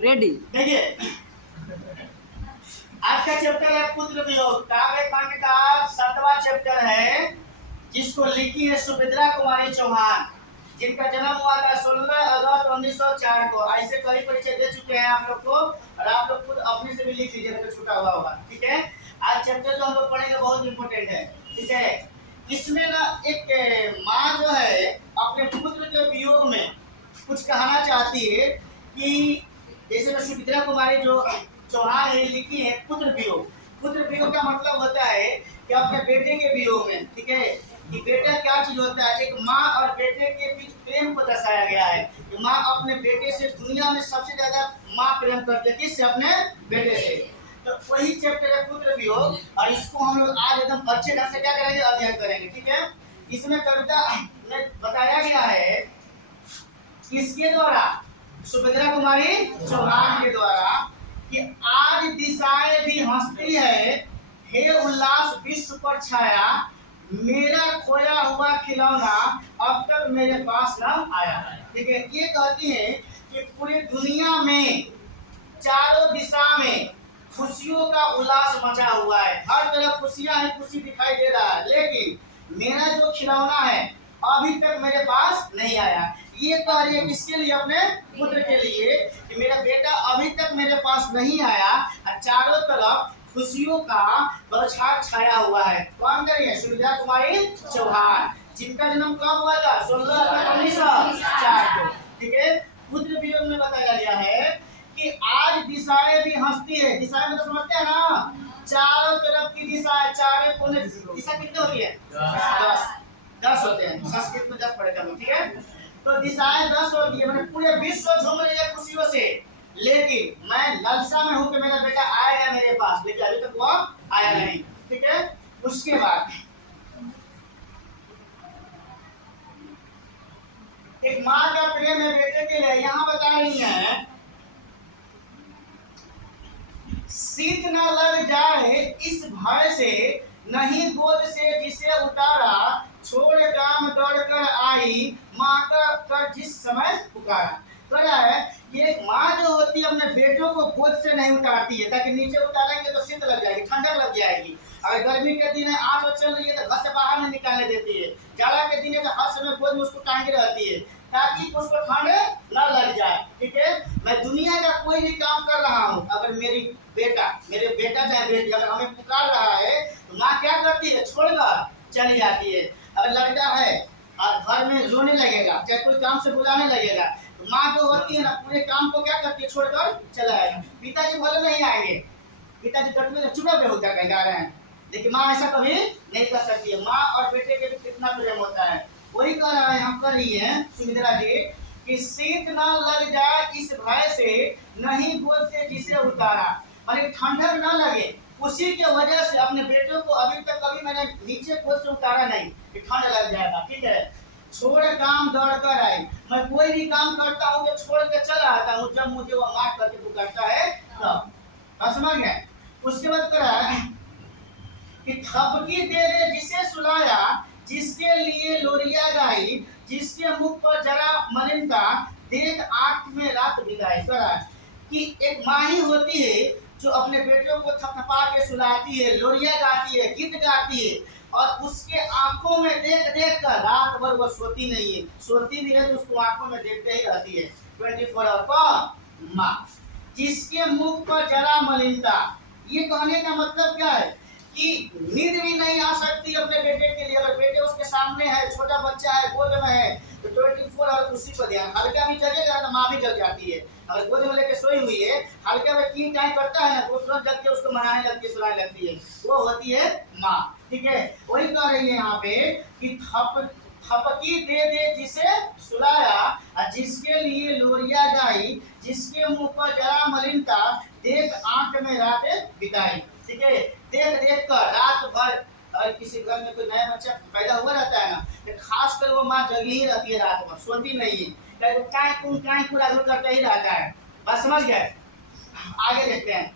Ready. देखिए, आज का चैप्टर है पुत्र वियोग। काव्य खंड का 7वां चैप्टर है, जिसको लिखी है सुभद्रा कुमारी चौहान, जिनका जन्म हुआ था 16 अगस्त 1904 को। ऐसे कई परीक्षा दे चुके हैं आप लोग को, और आप लोग खुद अपने से भी लिख लीजिए, तो छूटा हुआ होगा। ठीक है, आज चैप्टर जो हम लोग पढ़ेंगे बहुत इंपॉर्टेंट है। ठीक है, इसमें ना एक माँ जो है अपने पुत्र के वियोग में कुछ कहना चाहती है कि जैसे मैं सुभद्रा कुमारी जो चौहान है लिखी है पुत्र वियोग। पुत्र वियोग का मतलब होता है कि अपने बेटे के वियोग में। ठीक है, कि बेटा क्या चीज होता है, एक माँ और बेटे के बीच प्रेम को दर्शाया गया है कि माँ अपने बेटे से दुनिया में सबसे ज्यादा माँ प्रेम करती है, किससे? अपने बेटे से। तो वही चैप्टर है पुत्र वियोग, और इसको हम लोग आज एकदम अच्छे ढंग से क्या करेंगे, अध्ययन करेंगे। ठीक है, इसमें कविता में बताया गया है किसके द्वारा? सुभद्रा कुमारी चौहान के द्वारा, कि आज दिशाएं भी हंसती है, हे उल्लास विश्व पर छाया, मेरा खोया हुआ खिलौना अब तक मेरे पास न आया। ठीक है, ये कहती है कि पूरी दुनिया में चारों दिशा में खुशियों का उल्लास मचा हुआ है, हर तरफ खुशियां ही खुशी दिखाई दे रहा है, लेकिन मेरा जो खिलौना है अभी तक मेरे पास नहीं आया। ये कह रही है किसके लिए? अपने पुत्र के लिए, कि मेरा बेटा अभी तक मेरे पास नहीं आया, और चारों तरफ खुशियों का बौछार छाया हुआ है। कौन कर रही है? सुभद्रा कुमारी चौहान, जिनका जन्म कब हुआ था? 16 अगस्त 1904 को। ठीक है, पुत्र वियोग में बताया गया है कि आज दिशाएं भी हंसती है। दिशाएं मतलब समझते हैं ना, चारों तरफ की दिशाएं, चारों कोने। दिशा कितनी होती है? 10। 10 होते हैं, संस्कृत में 10 पढ़े थे। ठीक है, तो दिशाएं 10 होती है, मतलब पूरे विश्व झूम रही है खुशियों से, लेकिन मैं लालसा में हूं कि मेरा बेटा आएगा मेरे पास, लेकिन अभी तक वो आया नहीं। ठीक है, उसके बाद एक माँ का प्रेम है बेटे के लिए, यहाँ बता रही है, शीत न लग जाए इस भय से, नहीं गोद से जिसे उतारा, छोड़ काम दौड़ कर आई, माँ का कर जिस समय पुकारा। तो क्या है, ये माँ जो होती है अपने बेटों को गोद से नहीं उतारती है, ताकि नीचे उतारेंगे तो शीत लग जाएगी, ठंडक लग जाएगी। अगर गर्मी के दिन है, आग चल रही है, तो घर से बाहर नहीं निकालने देती है। जाड़ा के दिन है तो हर समय गोद में उसको टांगी रहती है, ताकि उसको ठंड न लग जाए। ठीक है, मैं दुनिया का कोई भी काम कर रहा हूँ, अगर मेरे बेटा चाहे बेटी अगर हमें पुकार रहा है, तो माँ क्या करती है? छोड़कर चली जाती है। अगर लड़का है और घर में रोने लगेगा, चाहे कोई काम से बुलाने लगेगा, तो माँ जो होती है ना, पूरे काम को क्या करती है? छोड़कर चला जाएगा। पिताजी भले नहीं आएंगे, पिताजी तट में चुप रहे होता है, जा रहे हैं, लेकिन माँ ऐसा कभी नहीं कर सकती है। माँ और बेटे के भी कितना प्रेम होता है, वही कह रहा है, हम कर रही है सुभद्रा जी, कि शीत न लग जाए इस भय से, नहीं गोद से जिसे उतारा, माने ठंडक न लगे, उसी के वजह से अपने बेटों को अभी तक कभी मैंने नीचे गोद से उतारा नहीं, कि ठंड लग जाएगा। ठीक है, छोड़ काम दौड़ कर आई, मैं कोई भी काम करता हूँ तो छोड़ के चला आता हूँ, जब मुझे वो माँ करके पुकारता है तब। समझ गए? उसके बाद करा कि थपकी दे दे जिसे सुलाया, जिसके लिए लोरिया गाई, जिसके मुख पर जरा मलिनता, देख आंख में रात बिताई। करा कि एक माँ ही होती है जो अपने बेटों को थपथपा के सुलाती है, लोरिया गाती है, गीत गाती है, और उसके आंखों में देख देख कर रात भर वो सोती नहीं है, सोती भी है तो उसको आंखों में देखते ही रहती है 24 आवर पर माँ। जिसके मुख पर जरा मलिनता, ये कहने का मतलब क्या है कि नींद भी नहीं आ सकती अपने बेटे के लिए। अगर बेटे उसके सामने है, छोटा बच्चा है, गोद में है, तो 24 आवर उसी पर ध्यान। हल्का भी जगेगा तो माँ भी जग जाती है। अगर गोद में लेके सोई हुई है, हल्का में की टाइम करता है ना, तो तुरंत जग के उसको मनाने लगती है, सुनाने लगती है, वो होती है माँ। ठीक है, वही कह रही है यहाँ पे कि थपकी दे दे जिसे सुलाया, और जिसके लिए लोरिया गाई, जिसके मुंह पर जरा मलिनता, देख आंख में रात बिताई। ठीक है, देख देख कर रात भर, अगर किसी घर में कोई नया बच्चा पैदा हुआ रहता है ना, तो खास कर वो माँ जगी ही रहती है, रात भर सोती नहीं है, काय कुन आदमी करता ही रहता है। बस समझ गए? आगे देखते हैं।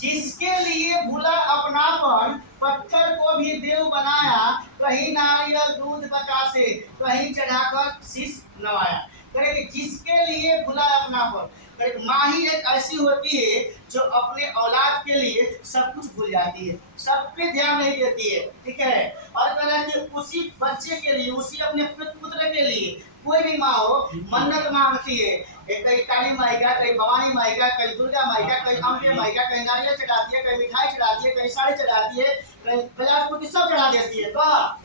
जिसके लिए भूला अपनापन, पत्थर को भी देव बनाया, कहीं नारियल दूध बतासे, कहीं चढ़ाकर शीश नवाया। कहे जिसके लिए बुलाया अपना पर। कहे माँ ही एक ऐसी होती है जो अपने औलाद के लिए सब कुछ भूल जाती है, सब पे ध्यान नहीं देती है, ठीक है। और कह रहा है कि उसी बच्चे के लिए, उसी अपने पुत्र के लिए कोई भी माँ हो मन्नत मांगती है। कहीं काली माई का, कहीं भवानी माई का, कहीं दुर्गा माई का, कहीं अम्बे माई का, कहीं नारियल चढ़ाती है, कहीं मिठाई चढ़ाती है, कहीं साड़ी चढ़ाती है, कहीं बिलासपुर सब चढ़ा देती है।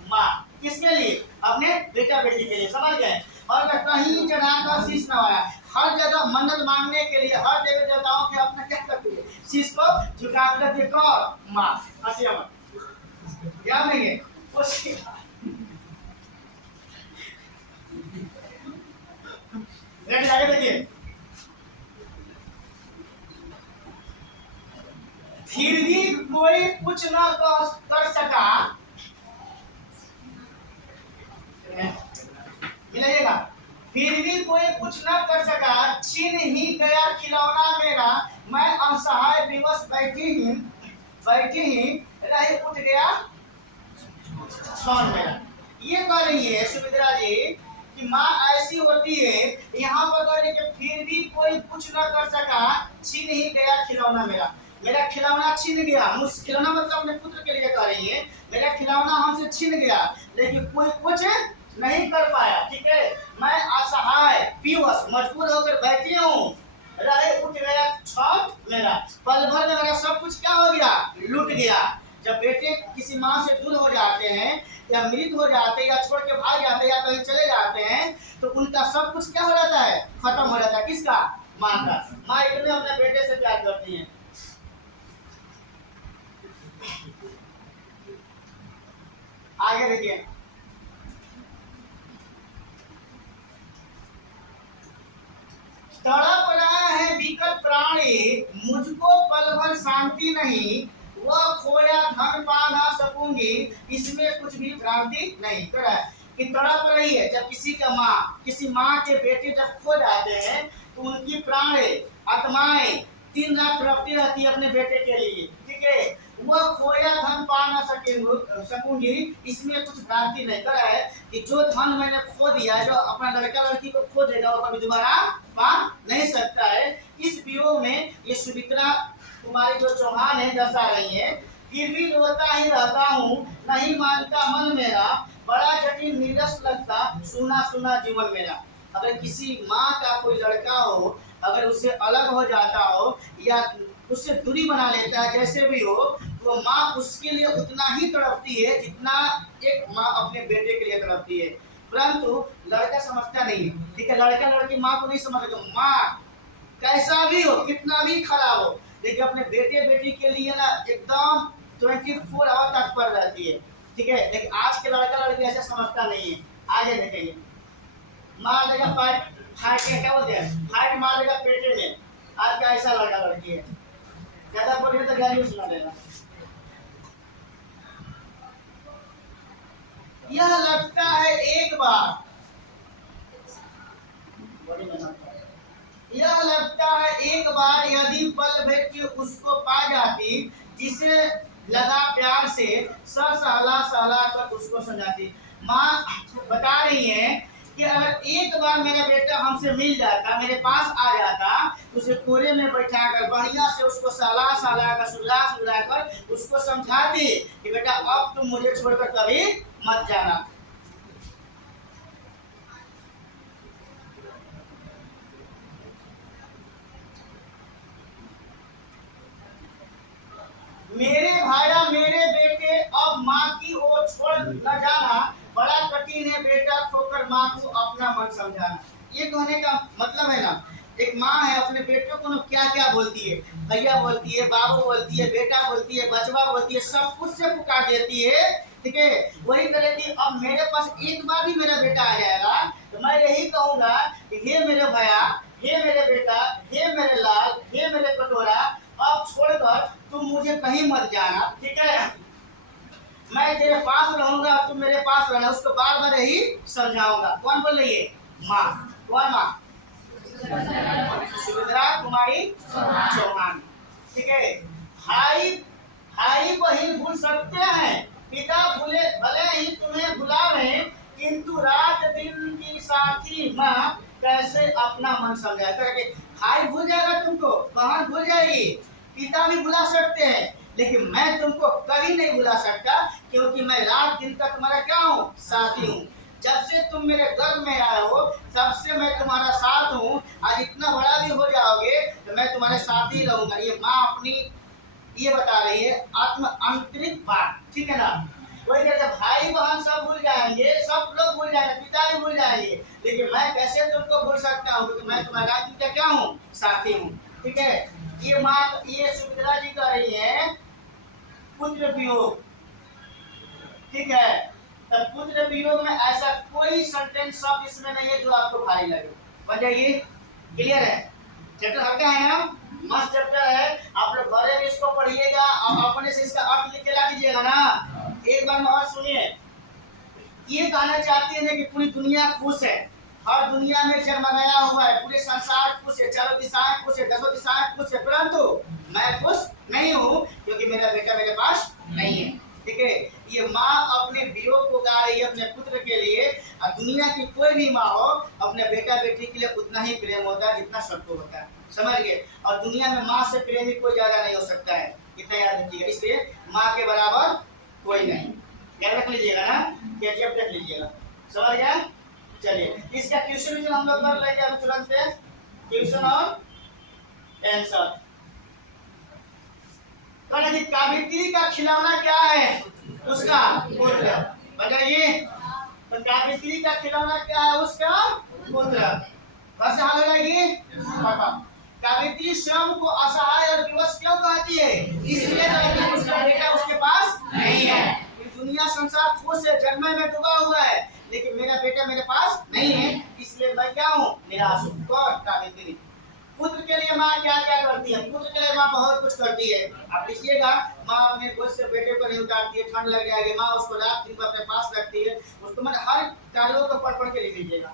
माँ किसके लिए? अपने बेटा बेटी के लिए, समझ गए। और कहीं चढ़ाकर शीश नवाया, हर जगह मन्नत मांगने के लिए हर देवी देवताओं के अपना क्या करती है, शीश को झुका कर रखती है। कौन? माँ। याद नहीं है उसकी। आगे देखिए, फिर भी कोई कुछ न कर सका, मिलाइएगा, फिर भी कोई कुछ न कर सका, छीन ही गया खिलौना मेरा, मैं असहाय विवश बैठी ही रही, उठ गया छौन मेरा। ये कह रही है सुमित्रा जी कि माँ ऐसी होती है। यहाँ पर कह रही है फिर भी कोई कुछ न कर सका, छीन ही गया खिलौना मेरा, मेरा खिलौना छीन गया। खिलौना मतलब अपने पुत्र के लिए कह रही है, मेरा खिलौना हमसे छीन गया, लेकिन कोई कुछ नहीं कर पाया, ठीक है। मैं असहाय विवश मजबूर होकर बैठी हूँ, रहे उठ गया छौन मेरा। पल भर में मेरा सब कुछ क्या हो गया? लूट गया। जब बेटे किसी माँ से दूर हो जाते हैं या मृत हो जाते हैं या छोड़ के भाग जाते हैं या कहीं चले जाते हैं, तो उनका सब कुछ क्या हो जाता है? खत्म हो जाता है। किसका? माँ का। माँ इतने अपने बेटे से प्यार करती है। आगे देखिए, तड़प रहा है विकट प्राणी, मुझको पल भर शांति नहीं, वह खोया धन पा ना सकूंगी, इसमें कुछ भी भ्रांति नहीं। कर रहा है कि तड़प रही है। जब किसी माँ के बेटे जब खो जाते हैं तो उनकी प्राणें, आत्माएं दिन रात तड़पती रहती है अपने बेटे के लिए, ठीक है। वह खोया धन पा ना सकूंगी, इसमें कुछ भ्रांति नहीं। कर रहा है कि जो धन मैंने खो दिया, जो अपना लड़का लड़की को खो देगा, वो कभी दोबारा पा नहीं सकता है। इस वियोग में ये सुमित्रा कुमारी जो चौहान है दर्शा रही है, फिर भी रोता ही रहता हूँ, नहीं मानता मन मेरा, बड़ा जटिल नीरस लगता, सुना सुना जीवन मेरा। अगर किसी माँ का कोई लड़का हो, अगर उससे अलग हो जाता हो या उससे दूरी बना लेता है, जैसे भी हो, तो माँ उसके लिए उतना ही तड़पती है जितना एक माँ अपने बेटे के लिए तड़पती है। परंतु लड़का समझता नहीं, ठीक है। लड़का लड़की माँ को नहीं समझता। माँ कैसा भी हो, कितना भी खराब हो, लेकिन अपने बेटे बेटी के लिए ना एकदम 24 आवर तत्पर रहती है, ठीक है। लेकिन आज के लड़का लड़की ऐसा समझता नहीं है। आगे देखेंगे, मार देगा फाइट, क्या बोलते हैं, फाइट मार देगा पेटे में। आज का ऐसा लड़का लड़की है, ज्यादा बोलिए तो गाली सुना देगा। यह लगता है एक बार, यह लगता है एक बार, यदि पल भर के उसको पा जाती, जिसे लगा प्यार से, सर सहला सहला कर उसको समझाती। माँ बता रही है कि अगर एक बार मेरा बेटा हमसे मिल जाता, मेरे पास आ जाता, उसे कोरे में बैठा कर बढ़िया से उसको सहला सहला कर, सुलझा कर उसको समझाती कि बेटा अब तुम मुझे छोड़कर कभी मत जाना। मेरे भाया मेरे बेटे, अब माँ की ओर छोड़ न जाना, बड़ा कठिन है बेटा खोकर माँ को अपना मन समझाना। ये कहने का मतलब है ना, एक माँ है अपने बेटे को क्या क्या बोलती है, भैया बोलती है, बाबू बोलती है, बेटा बोलती है, बचवा बोलती है, सब कुछ से पुकार देती है, ठीक है। वही करेगी। अब मेरे पास एक बार भी मेरा बेटा आ जाएगा तो मैं यही कहूंगा कि हे मेरे भैया, हे मेरे बेटा, हे मेरे लाल, हे मेरे कटोरा, अब छोड़कर तुम मुझे कहीं मत जाना, ठीक है। मैं तेरे पास रहूंगा, तुम मेरे पास रहना, उसको बार बार यही समझाऊंगा। कौन बोल रही है? माँ। कौन माँ? सुमित्रा कुमारी चौहान, ठीक है। भाई भाई बहन भूल सकते हैं, पिता भूले भले ही तुम्हें भुलावे, किंतु रात दिन की साथी माँ कैसे अपना मन समझाए। करके भाई भूल जाएगा तुमको, बहन भूल जाएगी, पिता भी भुला सकते हैं, लेकिन मैं तुमको कभी नहीं भुला सकता, क्योंकि मैं रात दिन तक तुम्हारा क्या हूँ, साथी हूँ। जब से तुम मेरे गर्भ में आए हो तब से मैं तुम्हारा साथ हूँ। आज इतना बड़ा भी हो जाओगे तो मैं तुम्हारे साथ ही रहूंगा। ये माँ अपनी ये बता रही है आत्म आंतरिक बात, ठीक है ना। वही कहते भाई बहन सब भूल जाएंगे, सब लोग भूल जाएंगे, पिता भी भूल जाएंगे, लेकिन मैं कैसे तुमको भूल सकता हूँ, क्योंकि मैं तुम्हारा क्या हूँ, साथी हूँ। ठीक है, ये माँ ये सुभद्रा जी कह रही है पुत्र वियोग, ठीक है। तब पुत्र वियोग में ऐसा कोई सेंटेंस शब्द इसमें नहीं है जो आपको भारी लगे। बताइए, क्लियर है? चैप्टर हल्का है ना, मस्त चैप्टर है। आप लोग घरे में इसको पढ़िएगा और अपने से इसका अर्थ लिख के ला दीजिएगा ना। एक बार और सुनिए, ये कहना चाहती है ना कि पूरी दुनिया खुश है, हर दुनिया में जन्मगाया हुआ है, पूरे संसार खुश है, चारों दिशाएं खुश है, दसों दिशाएं खुश है, परंतु मैं खुश नहीं हूँ क्योंकि मेरा बेटा मेरे पास नहीं है। ठीक है, ये माँ अपने वियोग को गा रही है अपने पुत्र के लिए। और दुनिया की कोई भी माँ हो अपने बेटा बेटी के लिए उतना ही प्रेम होता है जितना सबको होता है, समझ गए। और दुनिया में माँ से प्रेमी कोई ज्यादा नहीं हो सकता है, इतना याद रखिएगा। इसलिए माँ के बराबर कोई नहीं, याद रख लीजिएगा ना, कैसे अब देख लीजिएगा, समझ गया। चलिए इसका क्वेश्चन हम लोग कर लेंगे अभी तुरंत से, क्वेश्चन और आंसर। कावित्री का खिलौना क्या है, उसका पुत्र। बताइए, तो कावित्री का खिलौना क्या है, उसका पुत्र। कैसे हाल लगाएगी, कावित्री स्वयं को असहाय और विवश क्यों कहती है, इसलिए उसका बेटा उसके पास नहीं है। दुनिया संसार खुश है, जन्म में डूबा हुआ है, लेकिन मेरा बेटा मेरे पास नहीं है, इसलिए मैं क्या हूँ, निराश हूँ। कौन, कावित्री। पुत्र के लिए माँ क्या क्या करती है, पुत्र के लिए माँ बहुत कुछ करती है। आप लिखिएगा, माँ अपने गोद से बेटे को नहीं उतारती है, ठंड लग जाएगी, माँ उसको रात दिन को अपने पास रखती है, उसको मैंने हर कार्यों को पढ़ के लिख लीजिएगा।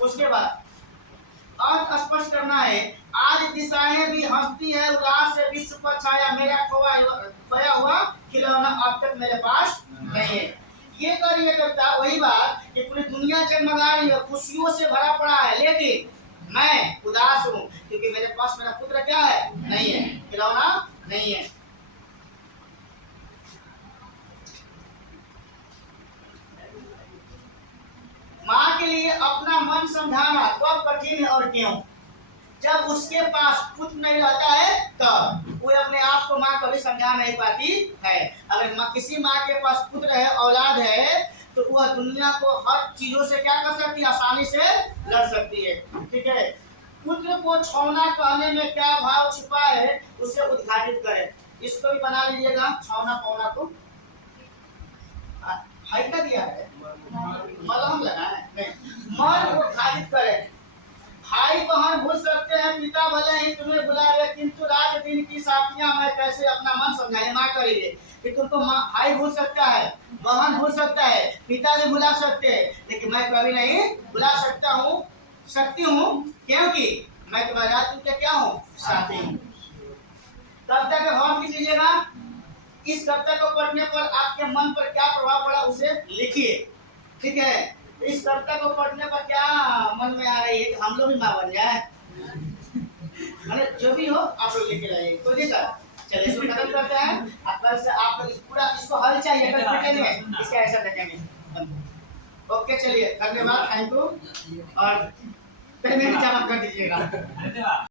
उसके बाद अर्थ स्पष्ट करना है, आज दिशाएं भी हंसती है, उल्लास से विश्व पर छाया, मेरा खोया हुआ खिलौना अब तक मेरे पास नहीं है। ये कार्य करता वही बात कि पूरी दुनिया जगमगा रही है, खुशियों से भरा पड़ा है, लेकिन मैं उदास हूँ क्योंकि मेरे पास मेरा पुत्र क्या है, नहीं है, खिलौना नहीं है। माँ के लिए अपना मन समझाना कब कठिन है और क्यों, जब उसके पास पुत्र नहीं रहता है तब वो अपने आप को माँ कभी समझा नहीं पाती है। अगर किसी माँ के पास पुत्र है, औलाद है, तो वह दुनिया को हर चीजों से क्या कर सकती है, आसानी से लड़ सकती है। ठीक है, पुत्र को छौना कहने में क्या भाव छिपा है, उसे उद्घाटित करें। इसको भी बना लीजिएगा, छौना पौना को हाइटा दिया है, मलहम लगा है, नहीं, मन को उद्घाटित करें। भाई बहन भूल सकते हैं, पिता भले ही तुम्हें बुलावे, किंतु रात दिन की साथियां मैं कैसे अपना मन समझाए। माँ करिए कि तुमको भाई भूल सकता है, बहन भूल सकता है, पिता भी भुला सकते हैं, लेकिन मैं कभी नहीं भुला सकता हूँ, सकती हूँ, क्योंकि मैं तुम्हारे रात दिन क्या हूँ, साथी हूँ। कविता का भाव लिख लीजिएगा। इस कविता को पढ़ने पर आपके मन पर क्या प्रभाव पड़ा उसे लिखिए। ठीक है, इस कविता को पढ़ने पर क्या मन में आ रही है, हम लोग भी माँ बन जाए, मैंने जो भी हो आप लोग लेके लाइए, कोई दिक्कत। चलिए इसको खत्म करते हैं। कल से आप लोग पूरा इसको हल चाहिए, कल पढ़ेंगे इसका ऐसा देखेंगे। ओके चलिए, धन्यवाद, थैंक यू, और पेमेंट जमा कर दीजिएगा।